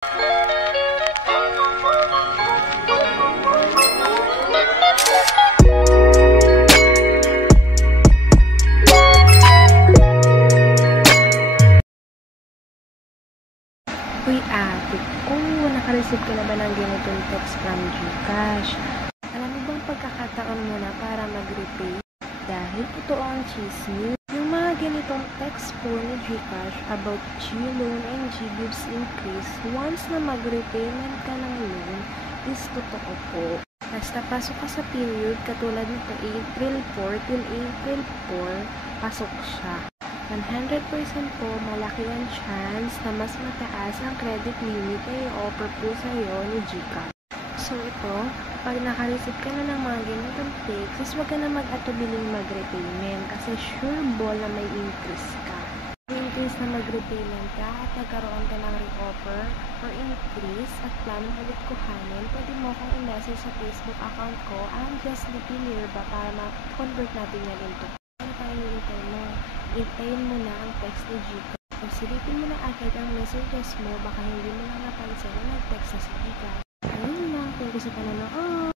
Uy ate ko, nakareceive ka na ba ng ganitong text from GCash? Alam mo bang pagkakataon mo na para mag-repay? Dahil totoo ang chismis, yung mga ganitong text po ni GCash about G-loan and G-gives increase once na mag-repayment ka ng loan is totoo po. Basta pasok ka sa period katulad nito April 4 till April 4, pasok siya. 100% po malaki ang chance na mas mataas ang credit limit na i-offer po sa'yo ni GCash. So ito, pag naka-receive ka na ng mga ganitong texts, huwag ka na mag-atubiling mag-repayment kasi sure ball na may increase ka. In case na mag-repayment ka at nagkaroon ka ng re-offer or increase at planong ulit kuhanin, pwede mo akong i-message sa Facebook account ko, I'm just Lipinirba, para ma-convert natin yan into. Ano tayo nilintay mo? Hintayin mo na ang text ni GCash. Kung silipin mo na agad ang messages mo, baka hindi mo na napansin na nag-text na si GCash. Ayun lang, thank you sa panonood.